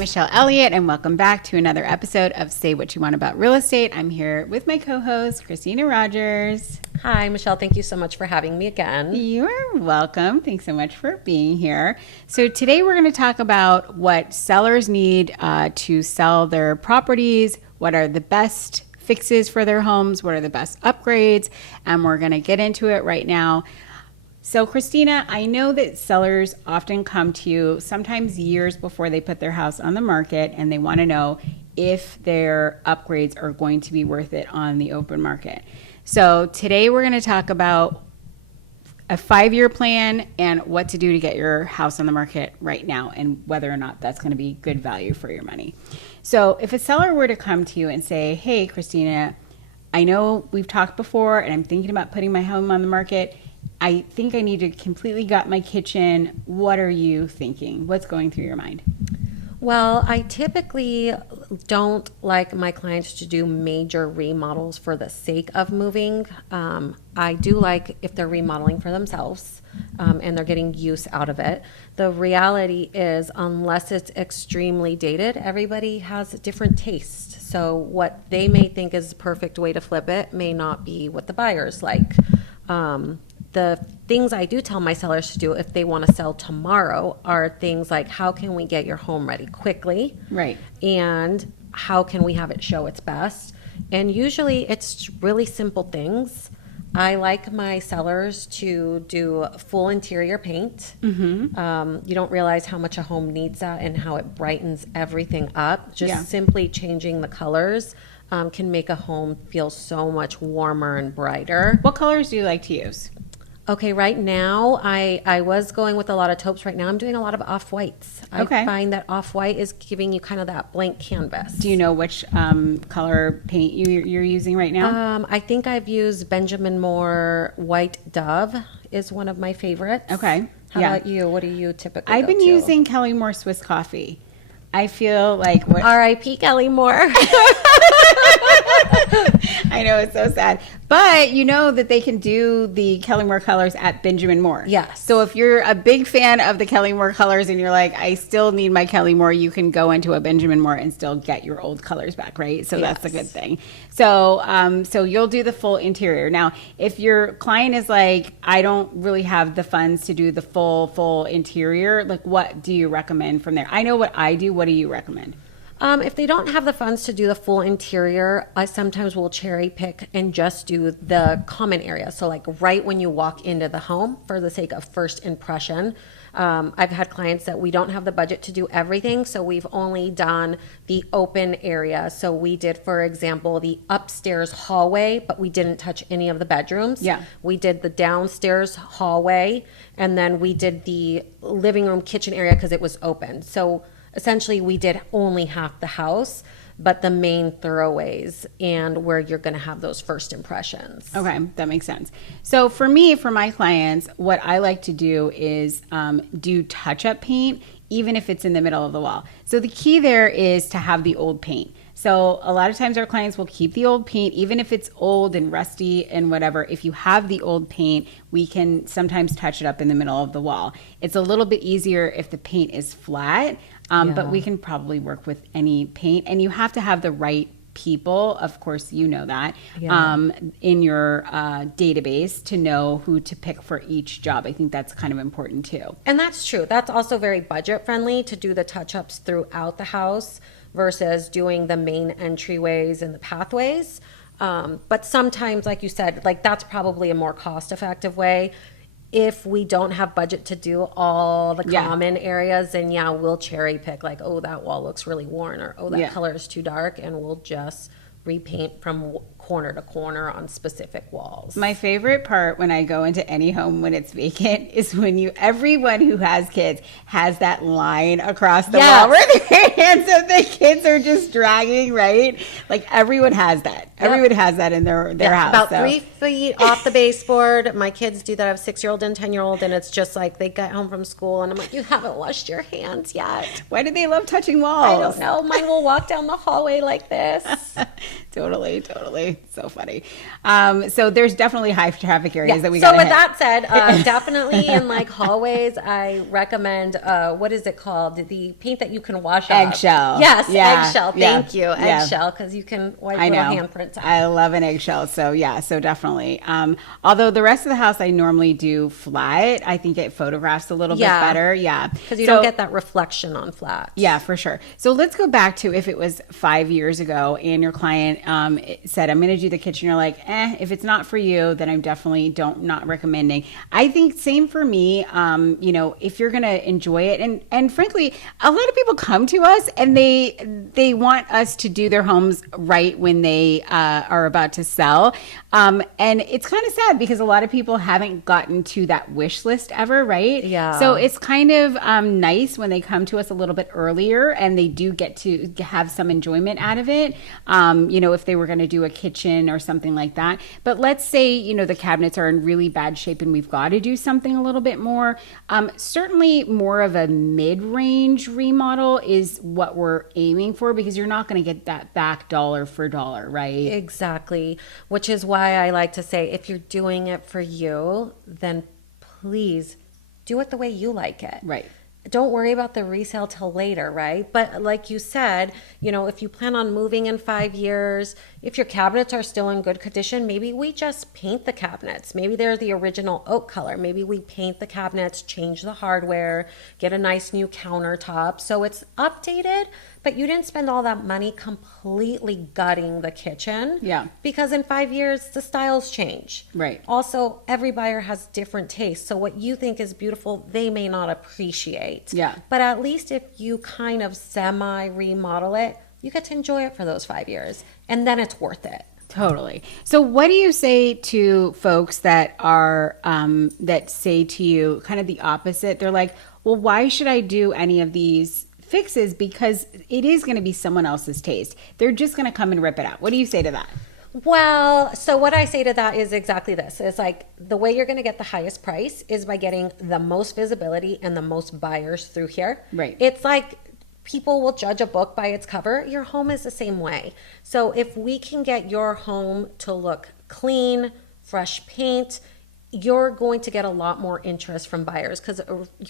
Michelle Elliott, and welcome back to another episode of Say What You Want About Real Estate. I'm here with my co-host, Kristina Rodgers. Hi, Michelle. Thank you so much for having me again. You're welcome. Thanks so much for being here. So today we're going to talk about what sellers need to sell their properties, what are the best fixes for their homes, what are the best upgrades, and we're going to get into it right now. So Kristina, I know that sellers often come to you sometimes years before they put their house on the market, and they want to know if their upgrades are going to be worth it on the open market. So today we're going to talk about a 5-year plan and what to do to get your house on the market right now and whether or not that's going to be good value for your money. So if a seller were to come to you and say, hey, Kristina, I know we've talked before and I'm thinking about putting my home on the market. I think I need to completely gut my kitchen. What are you thinking? What's going through your mind? Well, I typically don't like my clients to do major remodels for the sake of moving. I do like if they're remodeling for themselves and they're getting use out of it. The reality is, unless it's extremely dated, everybody has a different taste. So what they may think is the perfect way to flip it may not be what the buyers like. The things I do tell my sellers to do if they want to sell tomorrow are things like, how can we get your home ready quickly? Right. And how can we have it show its best? And usually it's really simple things. I like my sellers to do full interior paint. Mm-hmm. You don't realize how much a home needs that and how it brightens everything up. Just simply changing the colors can make a home feel so much warmer and brighter. What colors do you like to use? Okay, right now, I was going with a lot of taupes. Right now, I'm doing a lot of off-whites. Okay. I find that off-white is giving you kind of that blank canvas. Do you know which color paint you're using right now? I think I've used Benjamin Moore White Dove is one of my favorites. Okay. How about you? What do you typically I've been using Kelly Moore Swiss Coffee. I feel like R.I.P. Kelly Moore. I know, it's so sad. But you know that they can do the Kelly Moore colors at Benjamin Moore. Yes. So if you're a big fan of the Kelly Moore colors and you're like, I still need my Kelly Moore, you can go into a Benjamin Moore and still get your old colors back, right? So that's a good thing. So so you'll do the full interior. Now, if your client is like, I don't really have the funds to do the full interior, like what do you recommend from there? I know what I do. What do you recommend? If they don't have the funds to do the full interior, I sometimes will cherry pick and just do the common area. So like right when you walk into the home for the sake of first impression. I've had clients that we don't have the budget to do everything. So we've only done the open area. So we did, for example, the upstairs hallway, but we didn't touch any of the bedrooms. Yeah. We did the downstairs hallway, and then we did the living room kitchen area because it was open. So essentially, we did only half the house, but the main thoroughways and where you're going to have those first impressions. Okay, that makes sense. So for me, for my clients, what I like to do is do touch-up paint, even if it's in the middle of the wall. So the key there is to have the old paint. So a lot of times our clients will keep the old paint, even if it's old and rusty and whatever. If you have the old paint, we can sometimes touch it up in the middle of the wall. It's a little bit easier if the paint is flat. But we can probably work with any paint, and you have to have the right people, of course, you know that, in your database to know who to pick for each job. I think that's kind of important too. And that's true. That's also very budget friendly to do the touch-ups throughout the house versus doing the main entryways and the pathways. But sometimes, like you said, like that's probably a more cost-effective way. If we don't have budget to do all the common areas, then we'll cherry pick like, oh, that wall looks really worn, or oh, that color is too dark, and we'll just repaint from corner to corner on specific walls. My favorite part when I go into any home when it's vacant is when everyone who has kids has that line across the wall where their hands of the kids are just dragging, right? Like everyone has that. Everyone has that in their house. About 3 feet off the baseboard. My kids do that. I have a 6-year-old and 10-year-old, and it's just like they get home from school, and I'm like, you haven't washed your hands yet. Why do they love touching walls? I don't know. Mine will walk down the hallway like this. Totally. So funny. So there's definitely high traffic areas that we So got. with that said, definitely in like hallways, I recommend, what is it called? The paint that you can wash off. Eggshell. Yes, Yeah. eggshell. Yeah. Thank you. Yeah. Eggshell, because you can wipe I little know. handprints out. I love an eggshell. So yeah, so definitely. Although the rest of the house I normally do flat, I think it photographs a little bit better. Yeah. Because you don't get that reflection on flat. Yeah, for sure. So let's go back to if it was 5 years ago and your client said, I'm going to do the kitchen. You're like, if it's not for you, then I'm definitely not recommending. I think same for me. If you're going to enjoy it, and frankly, a lot of people come to us and they want us to do their homes right when they are about to sell. And it's kind of sad because a lot of people haven't gotten to that wish list ever, right? Yeah. So it's kind of nice when they come to us a little bit earlier and they do get to have some enjoyment out of it. If they were going to do a kitchen or something like that. But let's say, the cabinets are in really bad shape and we've got to do something a little bit more. Certainly more of a mid-range remodel is what we're aiming for because you're not going to get that back dollar for dollar, right? Exactly. Which is why I like to say, if you're doing it for you, then please do it the way you like it. Right. Don't worry about the resale till later, right? But like you said, if you plan on moving in 5 years, if your cabinets are still in good condition, maybe we just paint the cabinets. Maybe they're the original oak color. Maybe we paint the cabinets, change the hardware, get a nice new countertop. So it's updated, but you didn't spend all that money completely gutting the kitchen. Yeah. Because in 5 years, the styles change. Right. Also, every buyer has different tastes. So what you think is beautiful, they may not appreciate. Yeah. But at least if you kind of semi-remodel it, you get to enjoy it for those 5 years. And then it's worth it. Totally. So what do you say to folks that are, that say to you kind of the opposite? They're like, well, why should I do any of these fixes? Because it is going to be someone else's taste. They're just going to come and rip it out. What do you say to that? Well, so what I say to that is exactly this. It's like the way you're going to get the highest price is by getting the most visibility and the most buyers through here. Right. It's like people will judge a book by its cover. Your home is the same way. So if we can get your home to look clean, fresh paint, you're going to get a lot more interest from buyers because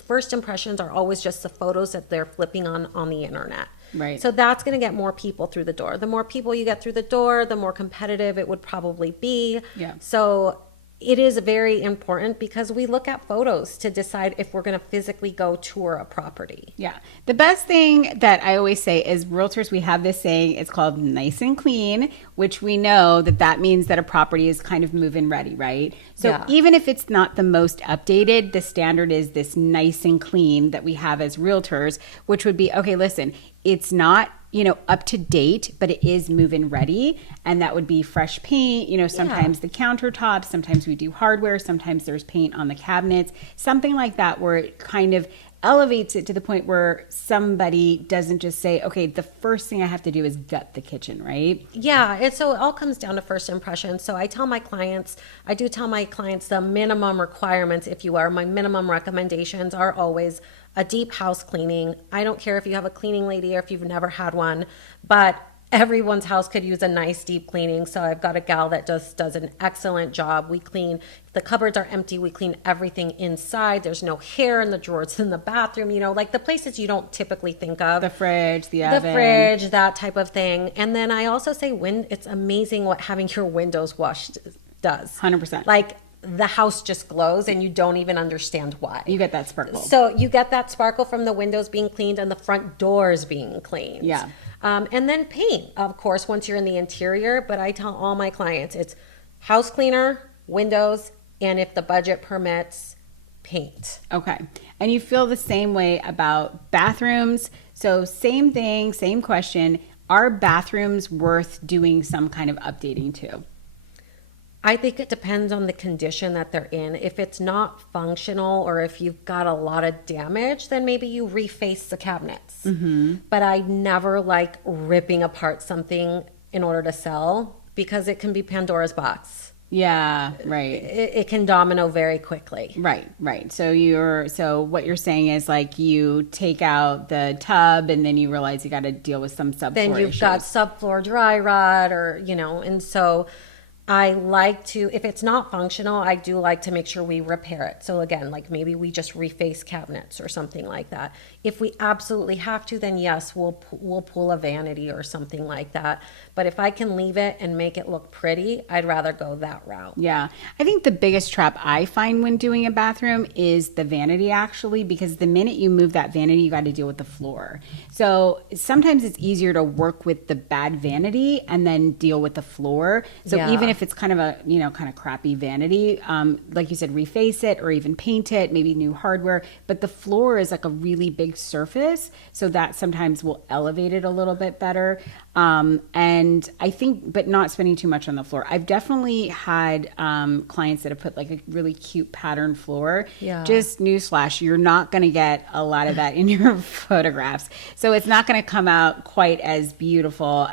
first impressions are always just the photos that they're flipping on the internet. Right. So that's going to get more people through the door. The more people you get through the door, the more competitive it would probably be. Yeah. So it is very important because we look at photos to decide if we're going to physically go tour a property. Yeah. The best thing that I always say is realtors, we have this saying, it's called nice and clean, which we know that means that a property is kind of move-in ready, right? So Yeah. even if it's not the most updated, the standard is this nice and clean that we have as realtors, which would be, okay, listen, it's not up to date, but it is move-in ready. And that would be fresh paint, sometimes the countertops, sometimes we do hardware, sometimes there's paint on the cabinets, something like that where it kind of elevates it to the point where somebody doesn't just say, okay, the first thing I have to do is gut the kitchen, right? Yeah, so it all comes down to first impression. So I do tell my clients the minimum requirements, if you are. My minimum recommendations are always a deep house cleaning. I don't care if you have a cleaning lady or if you've never had one, but everyone's house could use a nice deep cleaning. So I've got a gal that just does an excellent job. We clean, if the cupboards are empty, we clean everything inside. There's no hair in the drawers in the bathroom, like the places you don't typically think of. The fridge, the oven. The fridge, that type of thing. And then I also say it's amazing what having your windows washed does. 100%. Like the house just glows and you don't even understand why. You get that sparkle. So you get that sparkle from the windows being cleaned and the front doors being cleaned. Yeah. And then paint, of course, once you're in the interior. But I tell all my clients it's house cleaner, windows, and if the budget permits, paint. Okay. And you feel the same way about bathrooms. So same thing, same question. Are bathrooms worth doing some kind of updating to? I think it depends on the condition that they're in. If it's not functional or if you've got a lot of damage, then maybe you reface the cabinets. Mm-hmm. But I never like ripping apart something in order to sell because it can be Pandora's box. Yeah, right. it can domino very quickly. Right. So what you're saying is like you take out the tub and then you realize you got to deal with some subfloor Then you've issues. got subfloor dry rot, or and so I like to, if it's not functional, I do like to make sure we repair it. So again, like maybe we just reface cabinets or something like that. If we absolutely have to, then yes, we'll pull a vanity or something like that. But if I can leave it and make it look pretty, I'd rather go that route. Yeah. I think the biggest trap I find when doing a bathroom is the vanity, actually, because the minute you move that vanity, you got to deal with the floor. So sometimes it's easier to work with the bad vanity and then deal with the floor. So even if it's kind of a, kind of crappy vanity, like you said, reface it or even paint it, maybe new hardware. But the floor is like a really big surface. So that sometimes will elevate it a little bit better. And I think, but not spending too much on the floor. I've definitely had clients that have put like a really cute pattern floor. Yeah. Just newsflash, you're not going to get a lot of that in your photographs. So it's not going to come out quite as beautiful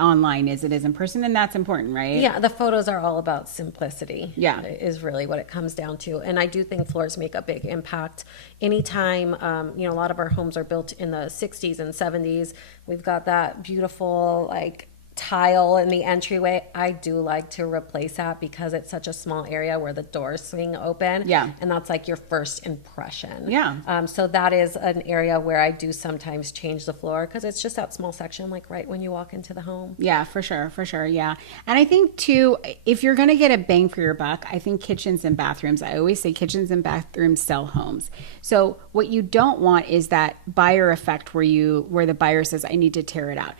online as it is in person, and that's important, right? Yeah, the photos are all about simplicity. Yeah. Is really what it comes down to. And I do think floors make a big impact. Anytime, a lot of our homes are built in the 60s and 70s. We've got that beautiful, like, tile in the entryway. I do like to replace that because it's such a small area where the doors swing open. Yeah. And that's like your first impression. Yeah. So that is an area where I do sometimes change the floor because it's just that small section, like right when you walk into the home. Yeah, for sure. Yeah. And I think too, if you're going to get a bang for your buck, I think kitchens and bathrooms, I always say kitchens and bathrooms sell homes. So what you don't want is that buyer effect where the buyer says, I need to tear it out.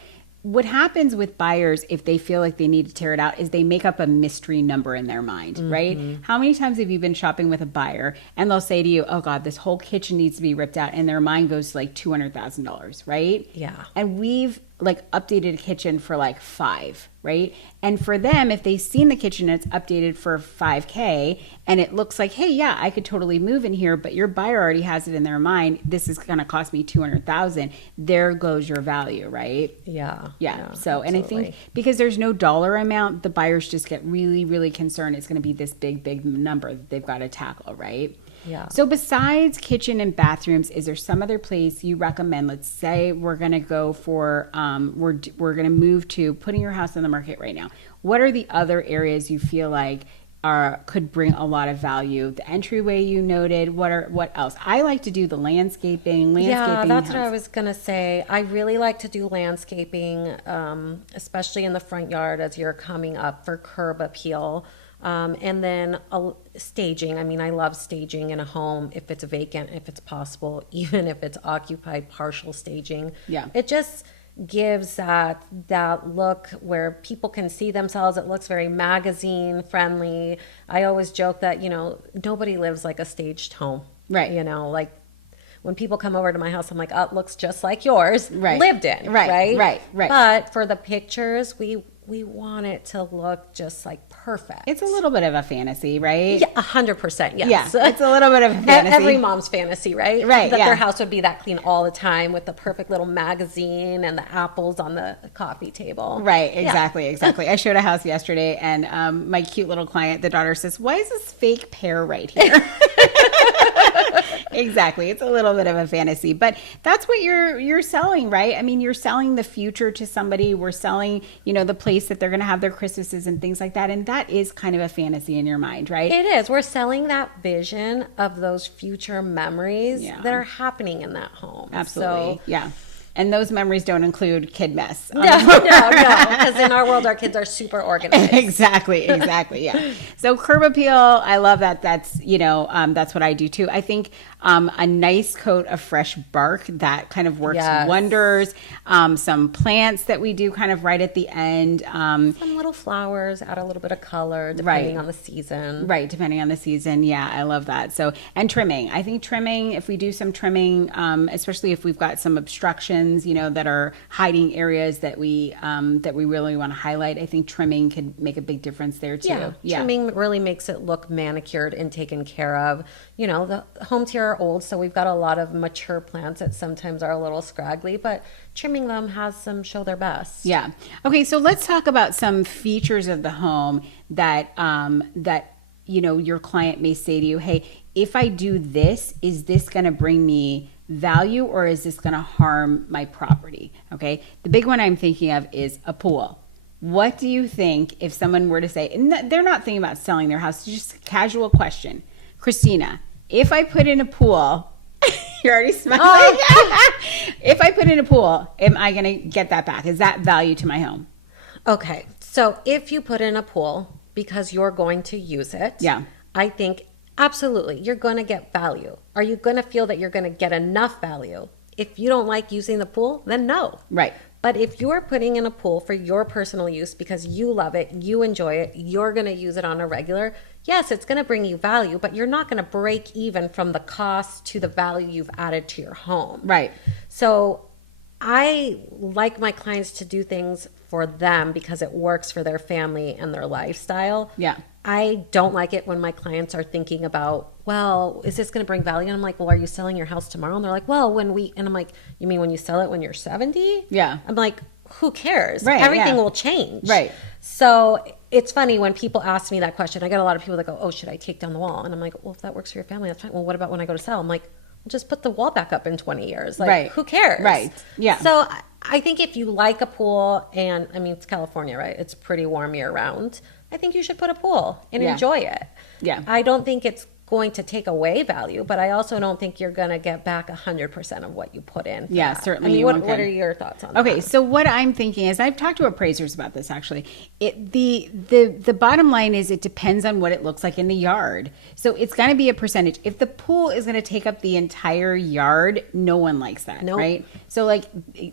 What happens with buyers if they feel like they need to tear it out is they make up a mystery number in their mind, right? How many times have you been shopping with a buyer and they'll say to you, oh God, this whole kitchen needs to be ripped out, and their mind goes to like $200,000, right? Yeah. And we've like updated a kitchen for like $5,000, right? And for them, if they've seen the kitchen and it's updated for $5,000 and it looks like, hey, yeah, I could totally move in here, but your buyer already has it in their mind, this is going to cost me $200,000. There goes your value, right? Yeah. Yeah. So, and I think absolutely. because there's no dollar amount, the buyers just get really, really concerned it's going to be this big number that they've got to tackle, right? Yeah. So besides kitchen and bathrooms, is there some other place you recommend? Let's say we're going to go for, we're going to move to putting your house on the market right now. What are the other areas you feel like could bring a lot of value? The entryway you noted. What else? I like to do the landscaping. Yeah, that's what I was gonna say. I really like to do landscaping, especially in the front yard as you're coming up for curb appeal. And then staging. I mean, I love staging in a home if it's vacant, if it's possible, even if it's occupied, partial staging. Yeah. It just gives that look where people can see themselves. It looks very magazine friendly. I always joke that, nobody lives like a staged home. Right. Like when people come over to my house, I'm like, oh, it looks just like yours. Right. Lived in. Right. But for the pictures, we want it to look just like perfect. It's a little bit of a fantasy, right? Yeah, 100%. Yes. Yeah, it's a little bit of a fantasy. Every mom's fantasy, right? Right. That yeah. their house would be that clean all the time with the perfect little magazine and the apples on the coffee table. Right. Exactly. I showed a house yesterday, and my cute little client, the daughter says, "Why is this fake pear right here?" Exactly. It's a little bit of a fantasy, but that's what you're selling, right? I mean, you're selling the future to somebody. We're selling, the place that they're going to have their Christmases and things like that. And that is kind of a fantasy in your mind, right? It is. We're selling that vision of those future memories Yeah. that are happening in that home. Absolutely. So, yeah. And those memories don't include kid mess. No, because in our world, our kids are super organized. Exactly. Yeah. So curb appeal, I love that. That's, that's what I do too. I think a nice coat of fresh bark that kind of works wonders. Some plants that we do kind of right at the end. Some little flowers, add a little bit of color depending on the season. Right, depending on the season. Yeah, I love that. So, and trimming. I think trimming, if we do some trimming, especially if we've got some obstructions, that are hiding areas that we really want to highlight, I think trimming could make a big difference there too. Yeah. Trimming really makes it look manicured and taken care of. The homes here are old, so we've got a lot of mature plants that sometimes are a little scraggly, but trimming them has them show their best. Yeah. Okay, so let's talk about some features of the home that your client may say to you, hey, if I do this, is this going to bring me value or is this going to harm my property? Okay. The big one I'm thinking of is a pool. What do you think if someone were to say, and they're not thinking about selling their house, just a casual question. Kristina, if I put in a pool, you're already smiling. Oh. If I put in a pool, am I going to get that back? Is that value to my home? Okay. So if you put in a pool because you're going to use it, yeah, I think absolutely you're going to get value. Are you going to feel that you're going to get enough value? If you don't like using the pool, then no. Right. But if you're putting in a pool for your personal use because you love it, you enjoy it, you're going to use it on a regular, yes, it's going to bring you value, but you're not going to break even from the cost to the value you've added to your home. Right. So I like my clients to do things for them because it works for their family and their lifestyle. Yeah. I don't like it when my clients are thinking about, well, is this going to bring value? And I'm like, well, are you selling your house tomorrow? And they're like, well, and I'm like, you mean when you sell it when you're 70? Yeah. I'm like, who cares? Right, Everything yeah. will change. Right. So it's funny when people ask me that question. I get a lot of people that go, oh, should I take down the wall? And I'm like, well, if that works for your family, that's fine. Well, what about when I go to sell? I'm like, well, just put the wall back up in 20 years. Like, right. Who cares? Right. Yeah. So I think if you like a pool, and I mean, it's California, right? It's pretty warm year round. I think you should put a pool and enjoy it. Yeah. I don't think it's going to take away value, but I also don't think you're going to get back 100% of what you put in. Yeah, that. certainly. I mean, what are your thoughts on that? Okay, so what I'm thinking is, I've talked to appraisers about this actually. The bottom line is it depends on what it looks like in the yard. So it's going to be a percentage. If the pool is going to take up the entire yard, no one likes that, Nope. right? So like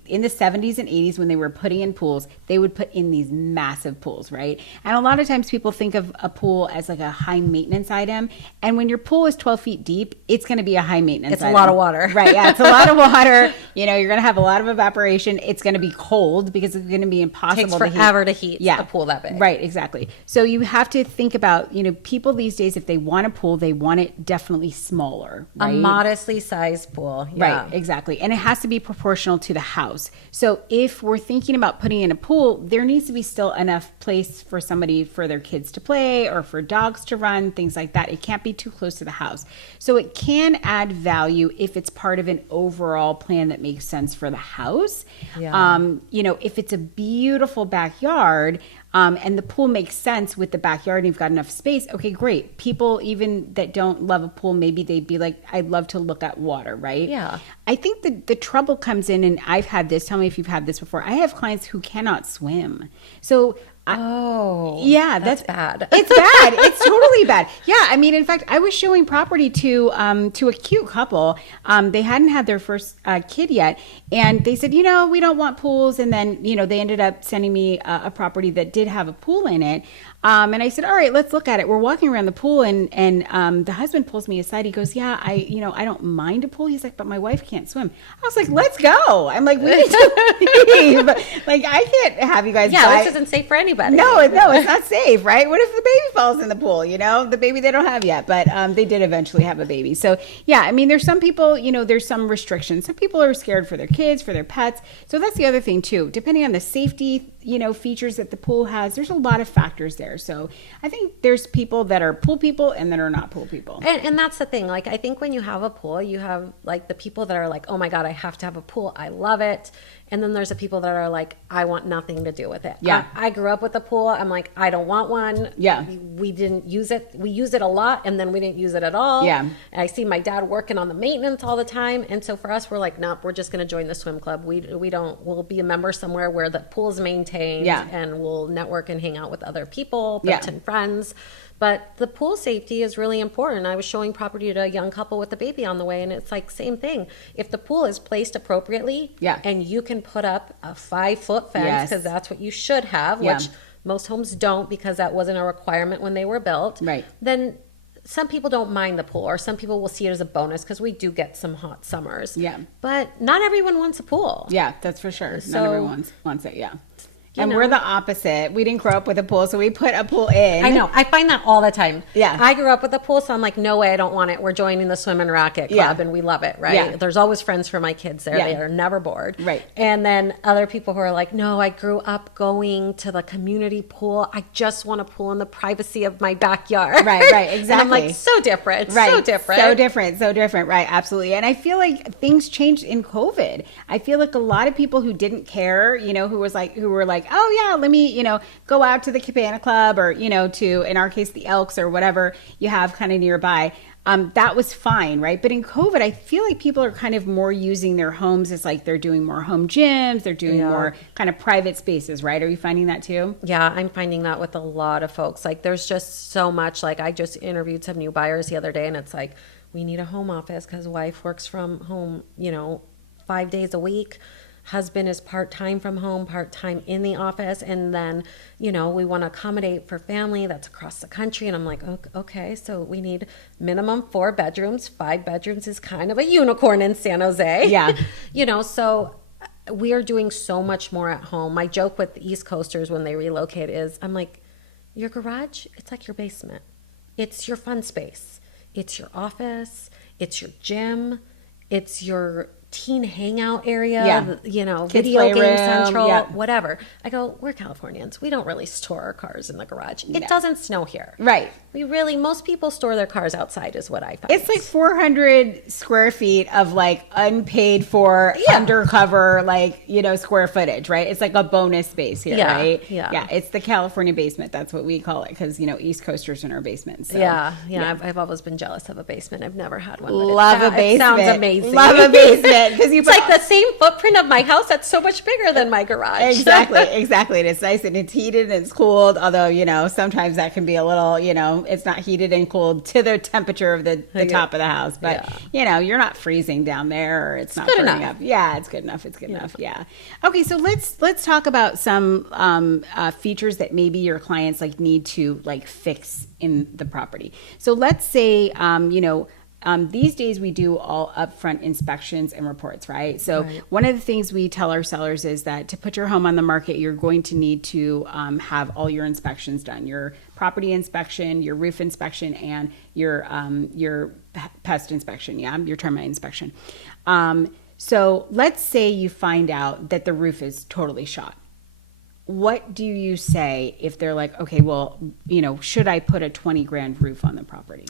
in the 70s and 80s when they were putting in pools, they would put in these massive pools, right? And a lot of times people think of a pool as like a high maintenance item. And when your pool is 12 feet deep, it's going to be a high maintenance It's item. a lot of water. Right, yeah, it's a lot of water. You're going to have a lot of evaporation. It's going to be cold because it's going to be impossible Takes forever to heat a pool that big. Right, exactly. So you have to think about, people these days, if they want a pool, they want it definitely smaller, right? A modestly sized pool. Yeah. Right, exactly. And it has to be proportional to the house. So if we're thinking about putting in a pool, there needs to be still enough place for somebody, for their kids to play or for dogs to run, things like that. It can't be too close to the house. So it can add value if it's part of an overall plan that makes sense for the house. Yeah. If it's a beautiful backyard, and the pool makes sense with the backyard and you've got enough space, okay, great. People even that don't love a pool, maybe they'd be like, I'd love to look at water, right? Yeah. I think the trouble comes in, and I've had this, tell me if you've had this before. I have clients who cannot swim. So yeah, that's bad. It's bad. It's totally bad. Yeah, I mean, in fact, I was showing property to a cute couple. They hadn't had their first kid yet, and they said, we don't want pools. And then, they ended up sending me a property that did have a pool in it. And I said, all right, let's look at it. We're walking around the pool, and the husband pulls me aside. He goes, yeah, I don't mind a pool. He's like, but my wife can't swim. I was like, let's go. I'm like, we need to leave. Like, I can't have you guys. Yeah, this isn't safe for anybody. No, it's not safe, right? What if the baby falls in the pool? The baby they don't have yet, but they did eventually have a baby. So yeah, I mean, there's some people, there's some restrictions. Some people are scared for their kids, for their pets. So that's the other thing too. Depending on the safety, features that the pool has, there's a lot of factors there. So I think there's people that are pool people and that are not pool people. And that's the thing. Like, I think when you have a pool, you have like the people that are like, oh my God, I have to have a pool. I love it. And then there's the people that are like, I want nothing to do with it. Yeah. I grew up with a pool. I'm like, I don't want one. Yeah. We didn't use it. We used it a lot, and then we didn't use it at all. Yeah. And I see my dad working on the maintenance all the time. And so for us, we're like, nope, we're just going to join the swim club. We'll be a member somewhere where the pool's maintained. Yeah. And we'll network and hang out with other people, Yeah. 10 friends. But the pool safety is really important. I was showing property to a young couple with a baby on the way, and it's like same thing. If the pool is placed appropriately, yeah. and you can put up a 5-foot fence, Yes. because that's what you should have, Yeah. which most homes don't because that wasn't a requirement when they were built. Right. Then some people don't mind the pool, or some people will see it as a bonus because we do get some hot summers. Yeah. But not everyone wants a pool. Yeah, that's for sure. So- Not everyone wants it. Yeah. And we're the opposite. We didn't grow up with a pool, so we put a pool in. I know. I find that all the time. Yeah. I grew up with a pool, so I'm like, no way, I don't want it. We're joining the swim and racket club, and we love it, right? Yeah. There's always friends for my kids there. Yeah. They are never bored. Right. And then other people who are like, no, I grew up going to the community pool. I just want a pool in the privacy of my backyard. Right, exactly. And I'm like, so different. Right. So different. So different. Right, absolutely. And I feel like things changed in COVID. I feel like a lot of people who didn't care, who were like, oh yeah, let me, go out to the Cabana Club or, to, in our case, the Elks or whatever you have kind of nearby. That was fine, right? But in COVID, I feel like people are kind of more using their homes. It's like they're doing more home gyms. They're doing more kind of private spaces, right? Are you finding that too? Yeah, I'm finding that with a lot of folks. Like there's just so much. Like I just interviewed some new buyers the other day, and it's like, we need a home office because wife works from home, 5 days a week. Husband is part-time from home, part-time in the office. And then, we want to accommodate for family that's across the country. And I'm like, okay, so we need minimum 4 bedrooms. 5 bedrooms is kind of a unicorn in San Jose. Yeah. So we are doing so much more at home. My joke with the East Coasters when they relocate is, I'm like, your garage, it's like your basement. It's your fun space. It's your office. It's your gym. It's your teen hangout area, video game central, whatever. I go, we're Californians. We don't really store our cars in the garage. It doesn't snow here. Right. Most people store their cars outside is what I find. It's like 400 square feet of like unpaid for undercover, square footage, right? It's like a bonus space here, right? Yeah. It's the California basement. That's what we call it because, East Coasters in our basement. So, I've always been jealous of a basement. I've never had one. Love a basement. It sounds amazing. Love a basement. Because it's like the same footprint of my house that's so much bigger than my garage. Exactly. And it's nice and it's heated and it's cooled. Although, sometimes that can be a little, it's not heated and cooled to the temperature of the top of the house. But, you're not freezing down there or it's not burning up. Yeah, it's good enough. It's good enough. Yeah. Okay, so let's talk about some features that maybe your clients need to fix in the property. So let's say, these days we do all upfront inspections and reports, right? So one of the things we tell our sellers is that to put your home on the market, you're going to need to have all your inspections done, your property inspection, your roof inspection, and your pest inspection, your termite inspection. So let's say you find out that the roof is totally shot. What do you say if they're like, okay, well, should I put a 20 grand roof on the property?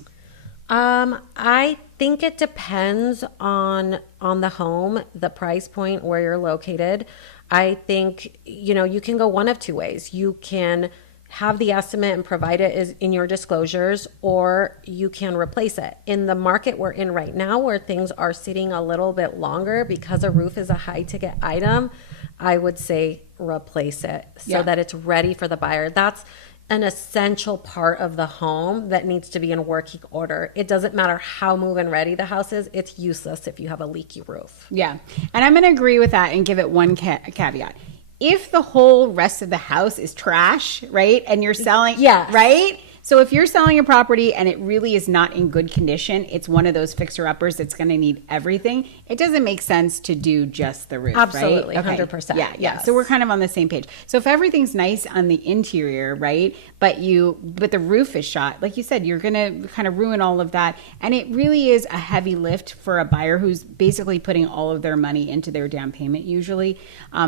I think it depends on the home, the price point, where you're located. I think, you can go one of two ways. You can have the estimate and provide it as in your disclosures, or you can replace it. In the market we're in right now, where things are sitting a little bit longer because a roof is a high ticket item, I would say replace it so that it's ready for the buyer. That's an essential part of the home that needs to be in working order. It doesn't matter how move-in ready the house is. It's useless if you have a leaky roof. Yeah. And I'm going to agree with that and give it one caveat. If the whole rest of the house is trash, right? And you're selling, right? So if you're selling a property and it really is not in good condition, it's one of those fixer-uppers that's going to need everything. It doesn't make sense to do just the roof, absolutely, right? 100%. Yeah. Yes. So we're kind of on the same page. So if everything's nice on the interior, right, but the roof is shot, like you said, you're going to kind of ruin all of that. And it really is a heavy lift for a buyer who's basically putting all of their money into their down payment usually,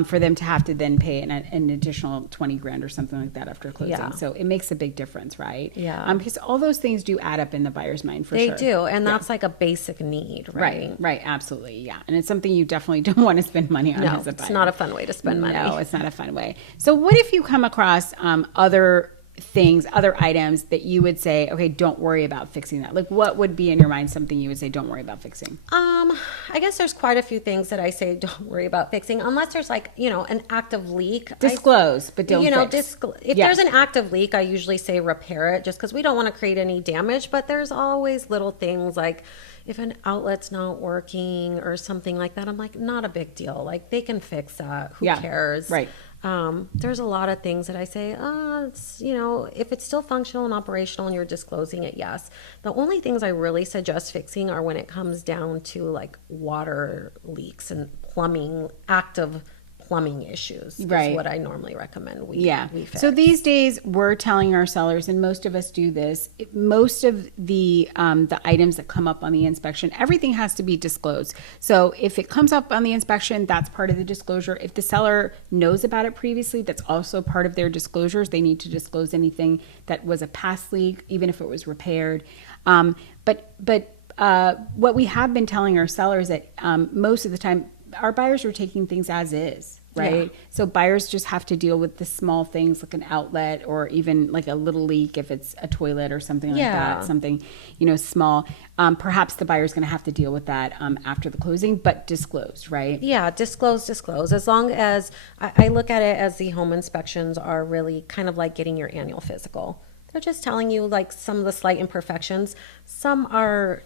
for them to have to then pay an additional 20 grand or something like that after closing. Yeah. So it makes a big difference, right? Yeah. Because all those things do add up in the buyer's mind for sure. They do. And that's like a basic need, right? Right. Absolutely. Yeah. And it's something you definitely don't want to spend money on as a buyer. It's not a fun way to spend money. No, it's not a fun way. So what if you come across other things, other items that you would say, okay, don't worry about fixing that? Like what would be in your mind something you would say, don't worry about fixing? I guess there's quite a few things that I say, don't worry about fixing, unless there's an active leak. Disclose, but don't fix. If there's an active leak, I usually say repair it just because we don't want to create any damage, but there's always little things like if an outlet's not working or something like that, I'm like, not a big deal. Like they can fix that. Who cares? Right. There's a lot of things that I say, it's, if it's still functional and operational and you're disclosing it, yes. The only things I really suggest fixing are when it comes down to like water leaks and plumbing, active plumbing issues is Right. what I normally recommend we fix. So these days we're telling our sellers, and most of us do this, most of the items that come up on the inspection, everything has to be disclosed. So if it comes up on the inspection, that's part of the disclosure. If the seller knows about it previously, that's also part of their disclosures. They need to disclose anything that was a past leak, even if it was repaired. But what we have been telling our sellers that most of the time, our buyers are taking things as is, right? Yeah. So buyers just have to deal with the small things like an outlet or even like a little leak if it's a toilet or something like that, something, small. Perhaps the buyer's going to have to deal with that after the closing, but disclosed, right? Yeah, disclose. As long as I look at it as the home inspections are really kind of like getting your annual physical. They're just telling you like some of the slight imperfections. Some are,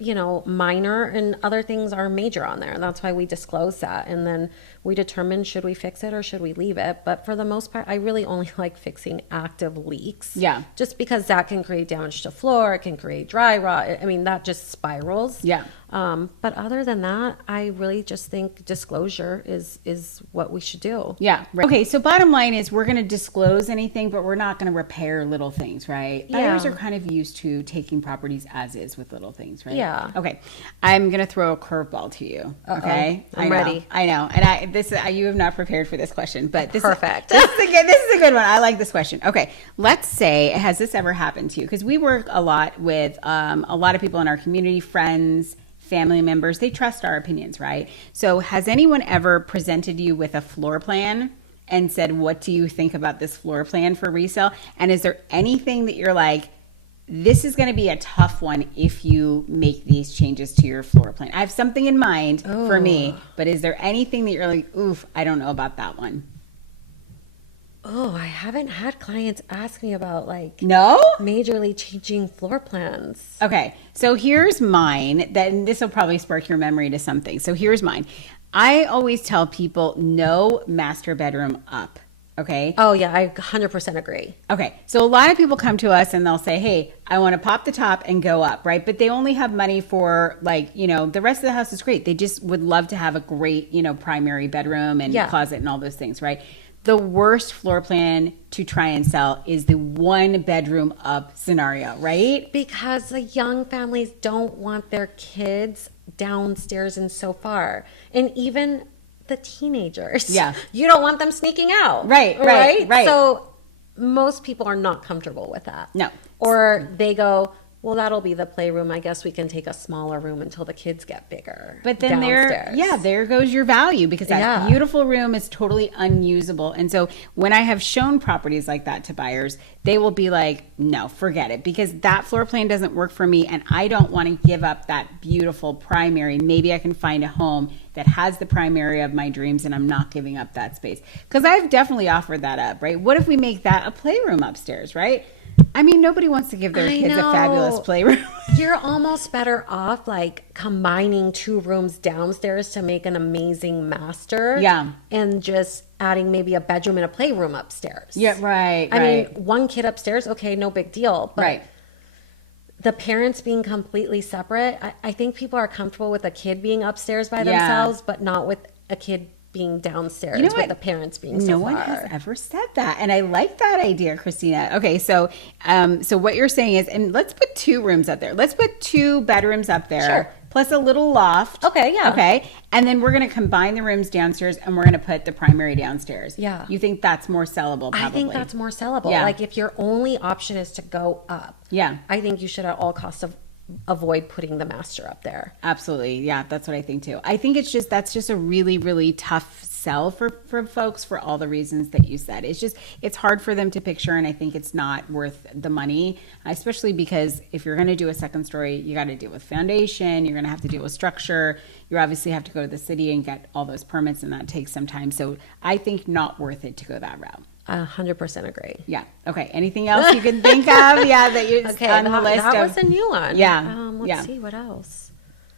minor, and other things are major on there. And that's why we disclose that. And then we determine, should we fix it or should we leave it? But for the most part, I really only like fixing active leaks. Yeah. Just because that can create damage to floor. It can create dry rot. I mean, that just spirals. Yeah. But other than that, I really just think disclosure is what we should do. Yeah. Right. Okay. So bottom line is we're going to disclose anything, but we're not going to repair little things, right? Yeah. Buyers are kind of used to taking properties as is with little things, right? Yeah. Okay. I'm going to throw a curveball to you. Okay. I'm ready. I know. And you have not prepared for this question, but Perfect. This is a good one. I like this question. Okay. Let's say, has this ever happened to you? Because we work a lot with a lot of people in our community, friends, family members. They trust our opinions, right? So has anyone ever presented you with a floor plan and said, what do you think about this floor plan for resale? And is there anything that you're like, this is going to be a tough one if you make these changes to your floor plan? I have something in mind for me, but is there anything that you're like, oof, I don't know about that one? Oh, I haven't had clients ask me about No? majorly changing floor plans. Okay, so here's mine. Then this will probably spark your memory to something. So here's mine. I always tell people no master bedroom up. Okay. Oh yeah, I 100% agree. Okay. So a lot of people come to us and they'll say, hey, I want to pop the top and go up, right? But they only have money for the rest of the house is great. They just would love to have a great, primary bedroom and closet and all those things, right? The worst floor plan to try and sell is the 1 bedroom up scenario, right? Because the young families don't want their kids downstairs and so far. And even the teenagers. Yeah. You don't want them sneaking out. Right. So most people are not comfortable with that. No. Or they go, well, that'll be the playroom. I guess we can take a smaller room until the kids get bigger. But then downstairs. there goes your value because that beautiful room is totally unusable. And so when I have shown properties like that to buyers, they will be like, no, forget it, because that floor plan doesn't work for me and I don't want to give up that beautiful primary. Maybe I can find a home that has the primary of my dreams and I'm not giving up that space. Because I've definitely offered that up, right? What if we make that a playroom upstairs, right? I mean, nobody wants to give their kids a fabulous playroom. You're almost better off combining 2 rooms downstairs to make an amazing master. Yeah. And just adding maybe a bedroom and a playroom upstairs. Yeah, right. I mean, 1 kid upstairs, okay, no big deal. But the parents being completely separate, I think people are comfortable with a kid being upstairs by themselves, but not with a kid being downstairs with the parents being so far. No one has ever said that, and I like that idea, Kristina. Okay, so what you're saying is, and let's put 2 rooms up there. Let's put 2 bedrooms up there, plus a little loft. Okay, yeah. Okay, and then we're going to combine the rooms downstairs, and we're going to put the primary downstairs. Yeah. You think that's more sellable? Probably. I think that's more sellable. Yeah. If your only option is to go up, I think you should at all costs avoid putting the master up there. Absolutely. Yeah, that's what I think too. I think that's just a really, really tough sell for folks for all the reasons that you said. It's hard for them to picture, and I think it's not worth the money, especially because if you're going to do a second story, you got to deal with foundation, you're going to have to deal with structure, you obviously have to go to the city and get all those permits, and that takes some time. So I think not worth it to go that route. 100% agree. Yeah. Okay. Anything else you can think of? Yeah, that you on the list. That was a new one. Yeah. Let's see what else.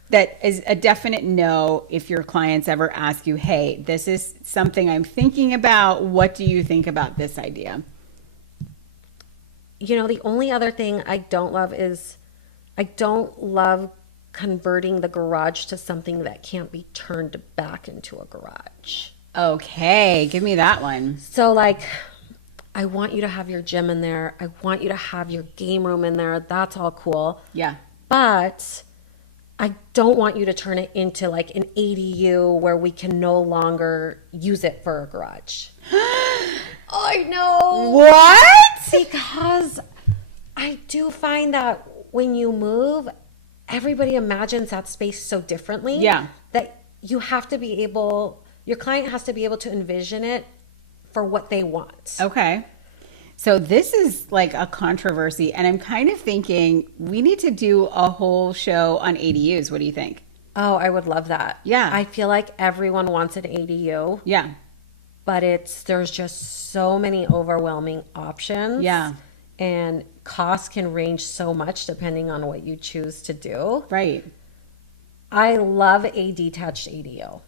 That is a definite no if your clients ever ask you, hey, this is something I'm thinking about. What do you think about this idea? The only other thing I don't love is I don't love converting the garage to something that can't be turned back into a garage. Okay, give me that one. So like, I want you to have your gym in there. I want you to have your game room in there. That's all cool. Yeah. But I don't want you to turn it into like an ADU where we can no longer use it for a garage. I know. What? Because I do find that when you move, everybody imagines that space so differently. Yeah. That you have to be able, your client has to be able to envision it for what they want. Okay. So this is like a controversy, and I'm kind of thinking we need to do a whole show on ADUs. What do you think? Oh, I would love that. Yeah. I feel like everyone wants an ADU, Yeah. but there's just so many overwhelming options. Yeah. And costs can range so much depending on what you choose to do. Right. I love a detached ADU.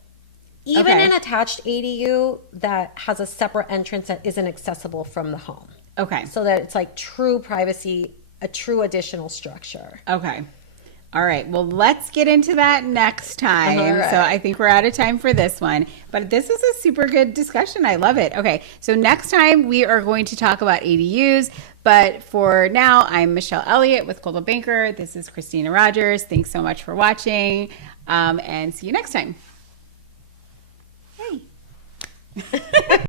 Even Okay. an attached ADU that has a separate entrance that isn't accessible from the home. Okay. So that it's like true privacy, a true additional structure. Okay. All right. Well, let's get into that next time. All right. So I think we're out of time for this one. But this is a super good discussion. I love it. Okay. So next time we are going to talk about ADUs. But for now, I'm Michelle Elliott with Coldwell Banker. This is Kristina Rodgers. Thanks so much for watching. And see you next time. Hey.